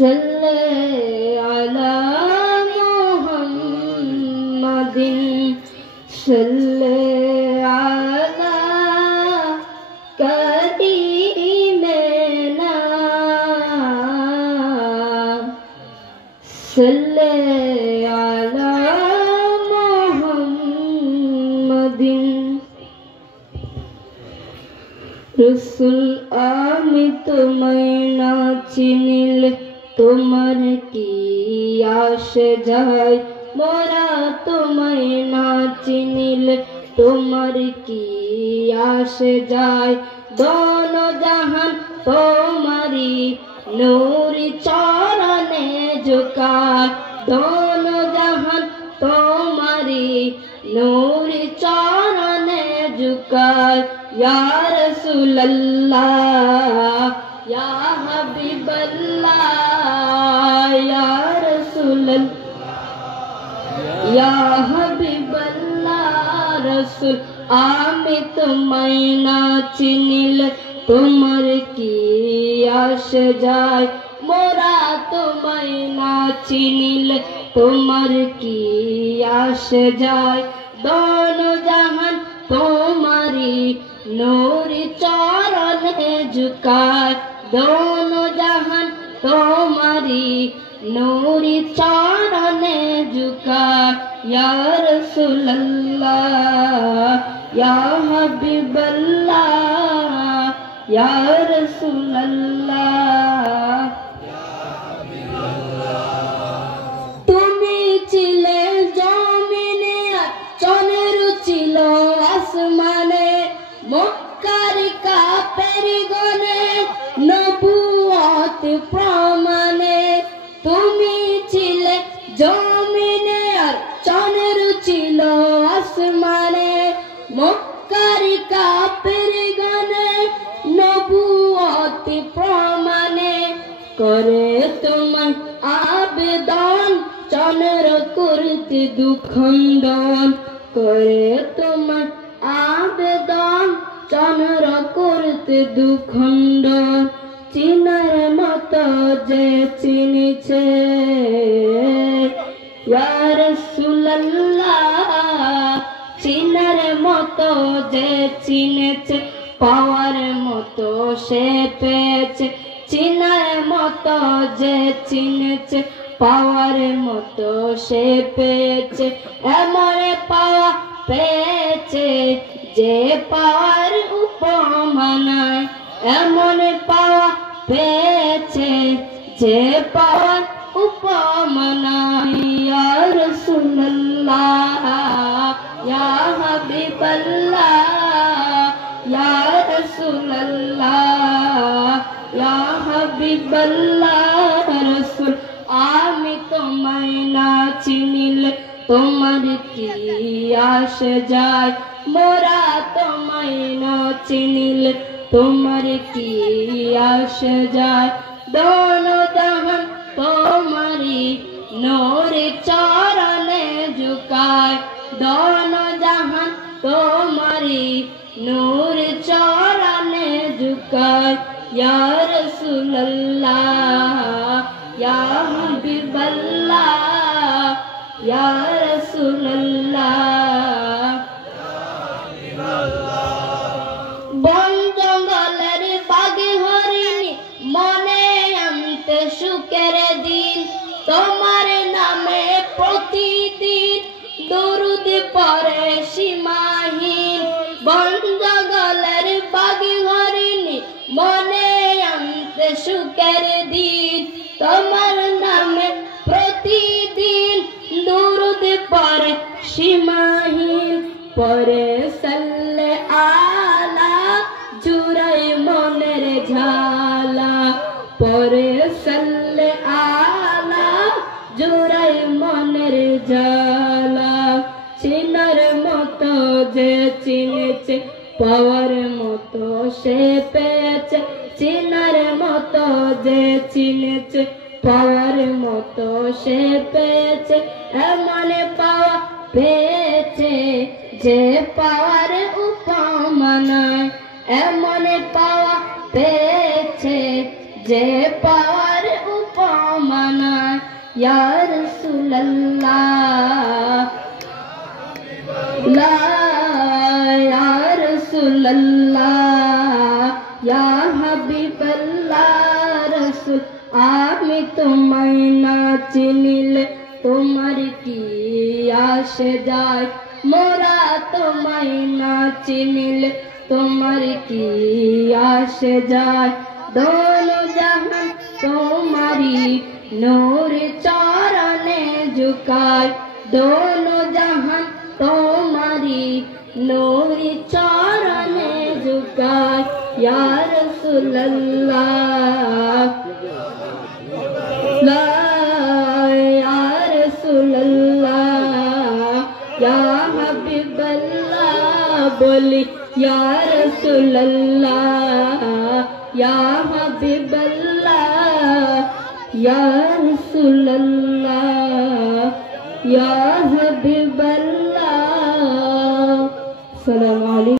صلی علی محمد صلی علی کریمنا صلی علی محمد রসুল আমি তোমায় না চিনিলে তোমার কি আসে যায় মোরা তোমায় না চিনিলে তোমার কি আসে যায় দোনো জাহান তোমারি নূরি চরণে ঝুকায় দোনো জাহান তোমারি নূরি চরণে ঝুকায় ইয়া রাসূলুল্লাহ ইয়া হাবিবাল্লাহ ইয়া রাসূলুল্লাহ ইয়া হাবিবাল্লাহ রাসূল আমি তোমায় না চিনিলে তোমার কি আসে যায় মোরা তোমায় না চিনিলে তোমার কি আসে যায় দোনো জাহান তোমারি নূরি চরণে ঝুকায় দোনো জাহান তোমারি নূরি চরণে ঝুকায় ইয়া রাসূলুল্লাহ ইয়া হাবিবাল্লাহ ইয়া রাসূলুল্লাহ তুমি ছিলে জমিনে চনের ছিল আসমানে মক্কার কাফের গনে নবুয়ত প্রমাণে তুমি ছিলে জমিনে আর চনের ছিল আসমানে মক্কার কাফের গনে নবুয়ত প্রমাণে করে তোমার আবেদন চনের করতে দুখণ্ডন করে তোমার আবেদন চন্দ্র করতে দুখণ্ডন চিনার মতো যে চিনিছে ইয়া রাসূলুল্লাহ চিনার মতো যে চিনেছে পাওয়ার মতো সে পেয়েছে চিনার মতো যে চিনেছে পাওয়ার মতো সে পেয়েছে এমন পাওয়া পেয়েছে যে পাওয়ার উপমা নাই এমন পাওয়া পেয়েছে যে পাওয়ার উপমা নাই ইয়া রাসূলুল্লাহ ইয়া হাবিবাল্লাহ ইয়া রাসূলুল্লাহ ইয়া হাবিবাল্লাহ রাসূল আমি তোমায় না চিনিলে তোমার কি আসে যায় মোরা তোমায় না চিনিলে তোমার কি আসে যায় দোনো জাহান তোমারি নূরে চরণে ঝুকায় দোনো জাহান তোমারি নূরে চরণে ঝুকায় ইয়া রাসূলুল্লাহ ইয়া হাবিবাল্লাহ ইয়া রাসূলুল্লাহ বন জঙ্গলের বাগে হরিণী মনে আনতে সুখের দিন তোমার নামে প্রতিদিন দরুদ পড়ে সীমাহীন বন জঙ্গলের বাগে হরিণী মনে আনতে সুখের দিন তোমার নামে প্রতিদিন দরুদ পড়ে সীমাহীন পরে সাল্লে আলা জুড়াই মনের ঝালা পরে সাল্লে আলা জুড়াই মনের ঝালা চিনার মতো যে চিনেছে পাওয়ার মতো সে পেয়েছে চিনার মতো যে চিনেছে পাওয়ার মতো সে পেয়েছে এমন পাওয়া পেয়েছে যে পাওয়ার উপমা নাই এমন পাওয়া পেয়েছে যে পাওয়ার উপমা या रसूल अल्लाह, ला या रसूल अल्लाह, या हबीब अल्लाह रसूल। आमी तुम्हारे ना चिनिले তোমার কি আসে যায়, মোরা তোমায় না চিনিলে তোমার কি আসে যায়। দোনো জাহান তোমারি নূর চরণে ঝুকায়, দোনো জাহান তোমারি নূর চরণে ঝুকায়। ইয়া রাসূলুল্লাহ, লা या हबीब अल्लाह बोली या रसूल अल्लाह, या हबीब अल्लाह, या रसूल अल्लाह, या हबीब अल्लाह। सलाम अलैकुम।